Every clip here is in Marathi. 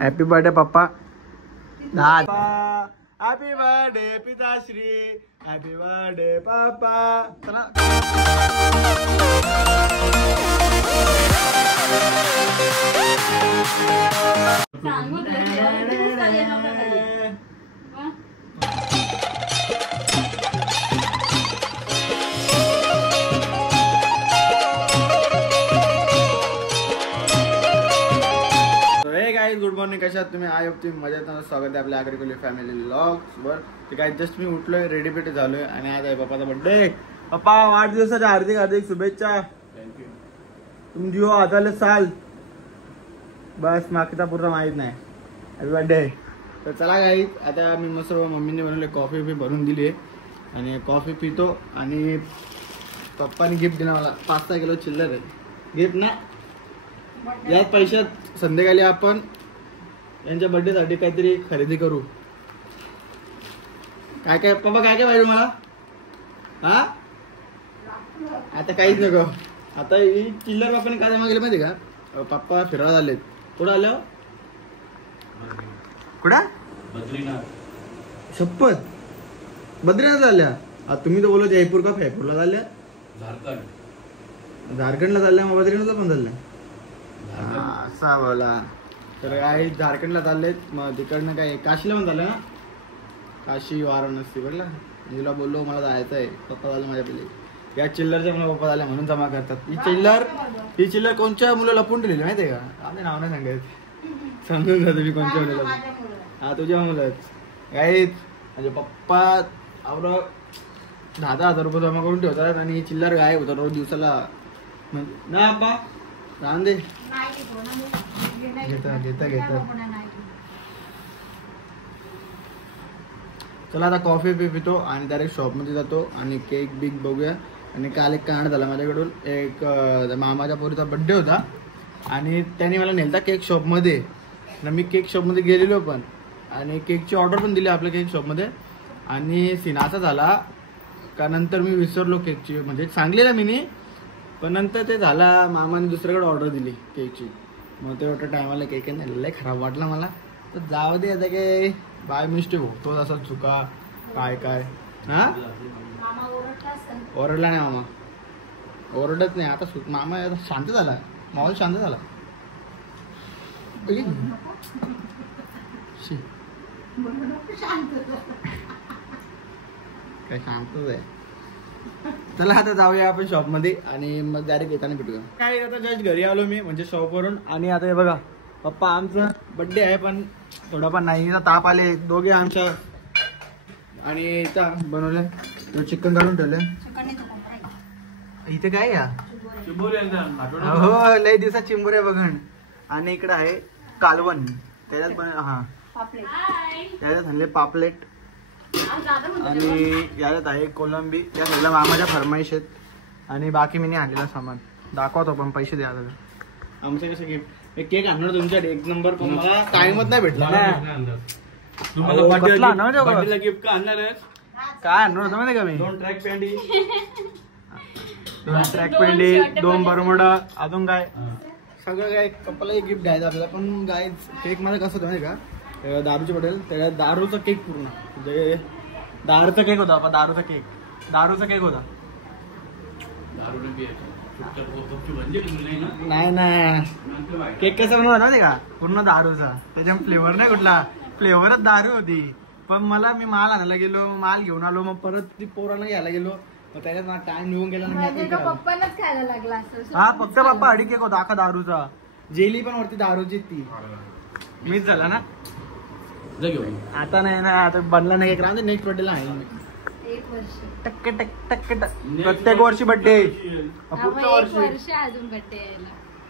हॅपी बर्थडे पप्पा. हॅपी बर्थडे पिताश्री. हॅपी बर्थडे पप्पा. चला गुड मॉर्निंग. कशात तुम्ही? आय होप तुम्ही मजेत. स्वागत आहे आपल्या आगरी फॅमिली व्लॉग्स वर. ते काय जस्ट मी उठलोय, रेडी पेटी झालोय आणि आज आहे पप्पाचा बर्थडे. पप्पा वाढदिवसाच्या हार्दिक हार्दिक शुभेच्छा. थँक्यू. तुम जिओ आधाले साल बस मागचा पूर्ण माहित नाही. Happy birthday. तर चला काही आता मी मस्त मम्मीने बनवले कॉफी भरून दिली आणि कॉफी पितो. आणि पप्पाने गिफ्ट दिला मला 5-6 किलो चिल्लर आहे गिफ्ट ना. याच पैशात संध्याकाळी आपण यांच्या बर्थडे साठी काहीतरी खरेदी करू. काय काय पप्पा काय काय पाहिजे मला? हा आता काहीच नको. आता ही चिल्लर पप्पाने काय मागेल माहिती का? पप्पा फिरायला आलेत. कुठं आलं? कुठं? बद्रीनाथ. शपथ बद्रीनाथ झाल्या. तुम्ही तर बोलत जयपूर का जयपूरला झाल्या? झारखंडला झाल्या. मग बद्रीनाथला पण झाल्या. असा बोला. तर काय झारखंडला चाललेत. मग तिकडनं काय काशीला पण झालं ना. काशी वाराणसी बघला. तिला बोललो मला जायचं आहे. पप्पा झालं माझ्या पहिले. या चिल्लरच्या मला पप्पा झाल्या म्हणून जमा करतात. ही चिल्लर कोणच्या मुलं लपून ठेवलेली माहिती आहे का? आपले नाव नाही सांगायचं. समजून जा तुम्ही कोणत्या मुलं. हा तुझ्या मुलंच काहीच. म्हणजे पप्पा आवडं 10,000 रुपये जमा करून ठेवतात आणि ही चिल्लर गायब होतात रोज दिवसाला ना. अप्पा राहून दे. घेता घेता घेता. चला आता कॉफी पितो आणि डायरेक्ट शॉपमध्ये जातो आणि केक बिग बघूया. आणि काल एक कांड झाला माझ्याकडून. एक मामाच्या पोरीचा बड्डे होता आणि त्याने मला नेलता केक शॉपमध्ये. मी केक शॉपमध्ये गेलेलो पण आणि केकची ऑर्डर पण दिली आपल्या केक शॉपमध्ये. आणि सीन असा झाला का नंतर मी विसरलो केकची. म्हणजे सांगलेला मी पण नंतर ते झाला मामाने दुसऱ्याकडे ऑर्डर दिली केकची. मग ते वाटतं टायमाला केक लय खराब वाटला मला. तर जाऊ दे आता काय बाय मिस्टेक होतो असा चुका. काय काय हा ओरडला नाही मामा. ओरडत नाही आता. मामा आता शांत झाला. माहोल शांत झाला. काय शांतच आहे. चला आता जाऊया आपण शॉप मध्ये आणि मग डायरेक्ट येताना भेटूया. काय आता जस्ट घरी आलो मी म्हणजे शॉपवरून. आणि आता हे बघा पप्पा आमचं बर्थडे आहे पण थोडा पण नाही. ताप आले दोघे आमच्या. आणि इथं बनवलंय चिकन काढून ठेवलंय. इथे काय या हो लय दिवसात चिंबोऱ्या बघण. आणि इकडे आहे कालवण. त्याच्यात पण हा त्याच्यात आणले पापलेट. आणि याच्यात आहे कोलंबी. या सगळ्या मामाच्या फरमाईश आहेत. आणि बाकी मी नाही आणलेला सामान दाखवतो पण पैसे द्या. आमचे कसे गिफ्ट केक आणणार तुमच्या एक नंबर. पण मला टाइमच नाही भेटला ना. तुम्हाला गिफ्ट का आणणार काय आणणार होतं माहिती का मी? 2 ट्रॅक पॅन्टी 2 बरमुडा अजून काय सगळं काय पप्पाला एक गिफ्ट द्यायचं आपल्याला. पण काय केक मला कसं होतं माहिती का? दारूची बॉटल त्याच्यात दारूचा केक पूर्ण म्हणजे दारूचा केक होता. आपण दारूचा केक होता. नाही नाही केक कसा बनवला माहिती का? पूर्ण दारूचा. त्याच्या फ्लेवर नाही कुठला. फ्लेवरच दारू होती. पण मला मी माल आणायला गेलो. माल घेऊन आलो. मग परत ती पोरांना घ्यायला गेलो. मग त्याच्यात मला टाइम निघून गेला. हा फक्त पप्पा अडी केक होता अख्खा दारूचा. जेली पण वरती दारूची ती मीच झाला ना. आता नाही ना. आता बनला नाही. नेक्स्ट बर्थडेला आहे टक्के प्रत्येक वर्षी बर्थडे.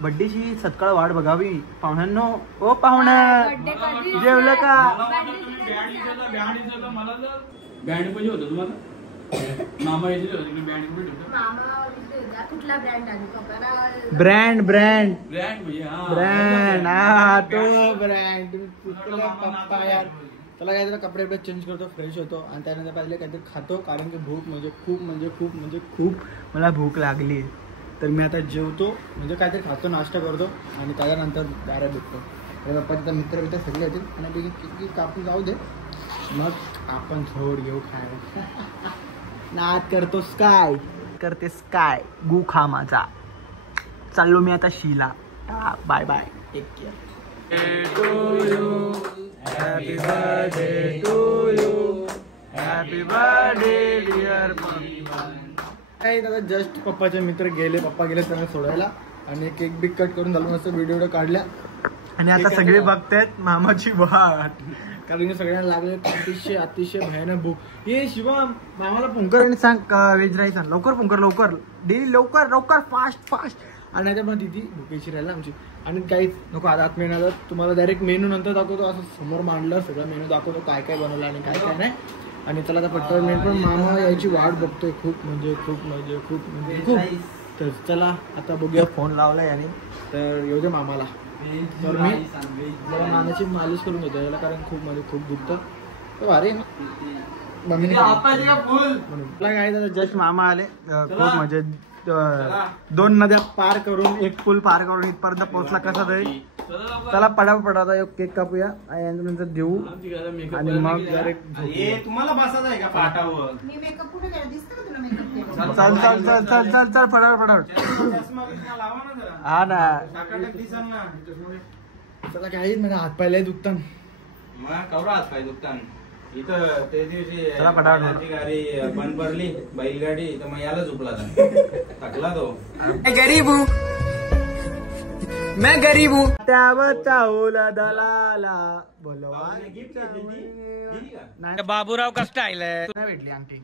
बड्डेची सत्काळ वाट बघावी पाहुण्यांनो. ओ पाहुण्या जेवलं का? ब्रँड हा तो ब्रँड. चला काय कपडे चेंज करतो फ्रेश होतो आणि त्यानंतर पहिले काहीतरी खातो. कारण की भूक म्हणजे खूप मला भूक लागली. तर मी आता जेवतो म्हणजे काहीतरी खातो नाश्ता करतो आणि त्याच्यानंतर डायरेक्ट भेटतो. पप्पाचे मित्र सगळे होतील आणि केक कापून जाऊ दे, मग आपण झोड घेऊ खायला. नाद करतोस काय, करतेस काय, गु खा माझा. चाललो मी आता Sheela. Bye bye, take care. Happy birthday to you, happy birthday dear पप्पा. काही दादा जस्ट पप्पाचे मित्र गेले, पप्पा गेले त्यांना सोडायला आणि केक बिक कट करून झालं, मस्त व्हिडिओ काढल्या आणि आता सगळे बघतायत मामाची वाट, कारण सगळ्यांना लागले अतिशय भयानक भूक. ये शिवा मामाला पुंकर आणि सांग व्हेज राईस आण लवकर, पुंकर लवकर, डेली लवकर फास्ट. आणि त्याच्यामध्ये दिदी भुकेशी राहिला आमची. आणि काहीच नको आता आत मेनू, तुम्हाला डायरेक्ट मेनू नंतर दाखवतो, असं समोर मांडलं सगळं मेनू दाखवतो, काय काय बनवलं आणि काय काय नाही. आणि त्याला आता पटकन मेन पण मामा यायची वाट बघतोय खूप. तर चला आता बघूया, फोन लावला याने तर येऊ दे मामाला. तर मी जरा मामाची मालिश करून घेतो याला, कारण खूप दुखतं. तर अरे काय जस्ट मामा आले, खूप म्हणजे 2 नद्या पार करून 1 पूल पार करून इथपर्यंत पोहोचला कसा तरी. चला पटापट आता केक कापूया आणि नंतर देऊ आणि मग तुम्हाला बसायचं आहे का पाटावर. चल फटाफट. हा ना चला काही म्हणजे हातपाय लय दुखतात. कवरा हातपाय दुखतात इथं. ते दिवशी गाडी बंद पडली बैलगाडी, तर मग याला झुकला टाकला तो. मैं गरीब हूँ त्यावर चावला दलाला बोलवा. बाबूराव का स्टाईल आहे. नाही भेटली अंगठी.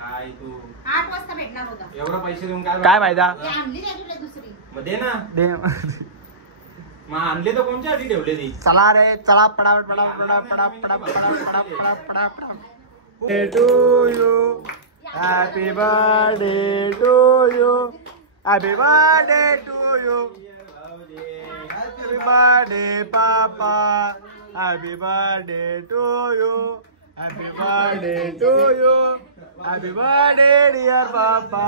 काय तू 8 वाजता भेटणार होता. एवढा पैसे देऊन काय फायदा. आणली नाही तुला दुसरी. मग दे ना. मग आणले तर कोणच्या आधी ठेवले ती. चला रे चला पटापट. To you happy birthday to you, happy birthday to you, happy birthday पापा, happy birthday to you, happy birthday to you, happy birthday dear पापा,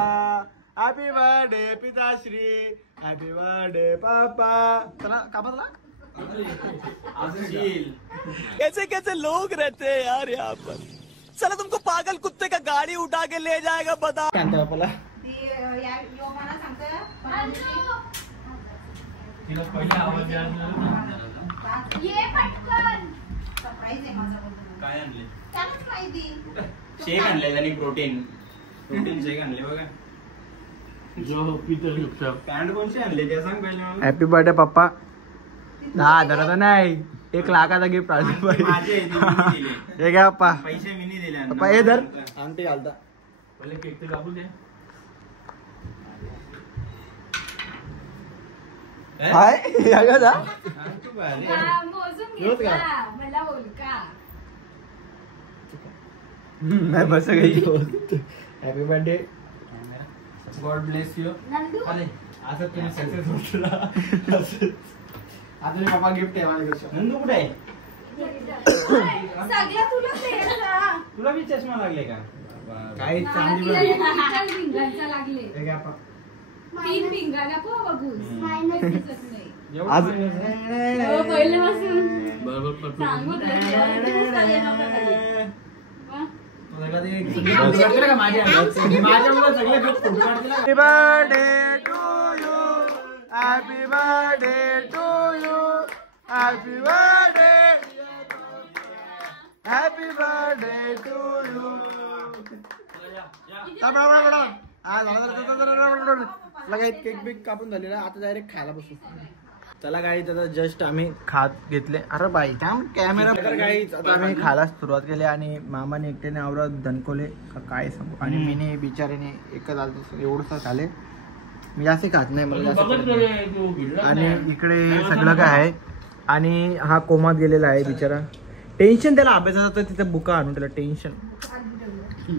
हॅपी बर्थडे पिताश्री, हॅपी बर्थडे पापा. चला कापला. कैसे लोग रहते हैं यार यहाँ पर. चला तुमको पागल कुत्ते का गाड़ी उठा के ले जाएगा बता. आपला काय आणले. शेक आणले त्यांनी, प्रोटीन शेक आणले बघा. पॅन्ट कोणचे आणले ते सांग पहिले. हॅपी बर्थडे पप्पा. 10,000 नाही, 1 लाखाचा गिफ्ट आहे. हे घ्या पप्पा, पैसे मी नाही दिले पप्पा. हे धर आणते घालता. पहिले केक तर कापून दे. बस happy birthday. God bless you. असं तुम्ही सक्सेस आता पप्पा गिफ्ट आहे माझ्याकडे. नंदू कुठे आहे. तुला बी चष्मा लागले का. काही चांगली happy birthday to you, happy birthday to you, happy birthday, happy birthday to you. Cake बिक कापून झालेला, आता डायरेक्ट खायला बसू. चला गाईज आता जस्ट आम्ही खात घेतले. अरे बाई कॅमेरा. गाईज आता आम्ही खायला सुरुवात केली आणि मामाने एकट्याने आवरात दणकोले काय सांगू. आणि मीने बिचाराने एकच आलं एवढंसं खाले. मी जास्त खात नाही, मला जास्त. आणि इकडे सगळं काय आहे. आणि हा कोमात गेलेला आहे बिचारा. टेन्शन त्याला अभ्यासाचं, तर तिथं बुका आणून त्याला टेन्शन,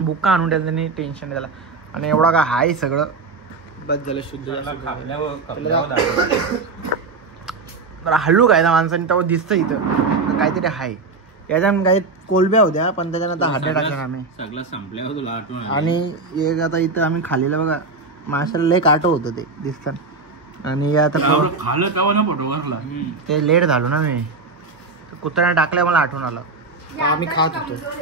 बुका आणून त्याला त्यांनी टेन्शन त्याला. आणि एवढा काय हाय सगळं बस झालं शुद्ध. बरं हल्लू काय ना माणसाने तेव्हा दिसतं इथं काहीतरी हाय. याच्या काही कोलब्या होत्या पण त्याच्यानंतर हाड्या टाकल्या आम्ही सगळं संपल्यावर तुला आठवण. आणि एक आता इथं आम्ही खाल्लेलं बघा माशाला लय काटो होतं ते दिसतं. आणि आता खाल्लं तेव्हा ना फोटो वरला ते लेट झालो ना मी कुत्र्याने टाकलंय मला आठवण आलं आम्ही खात होतो